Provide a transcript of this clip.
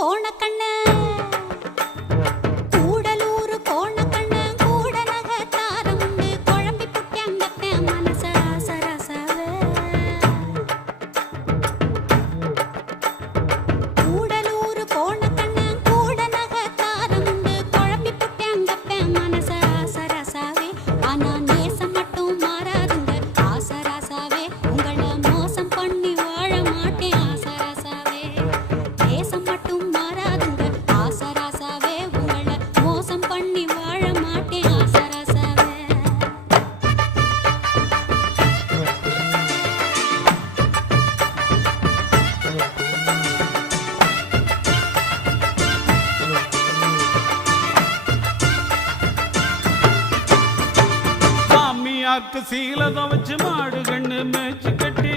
கோணக்கண்ணு கூடலூர் கோணக்கண்ணு கூட நகத்தாரம் உண்டு குழம்பி புட்டியங்கத்த மனச ஆசராசாவே கூடலூர் கோணக்கண்ணு கூட நகத்தாரம் உண்டு குழம்பி புட்டியங்கத்த மனச ஆசராசாவே ஆனா நேசம் மட்டும் மாறாதுங்க ஆசராசாவே உங்கள மோசம் பண்ணி வாழ மாட்டேன் ஆசராசாவே நேசம் மட்டும் மாறாதுங்க ஆசராசாவே உங்கள மோசம் பண்ணி வாழ மாட்டேன் ஆசராசாவே சாமியாக்கு சீலத வச்சு மாடு கண்ணு மேய்ச்சி கட்டி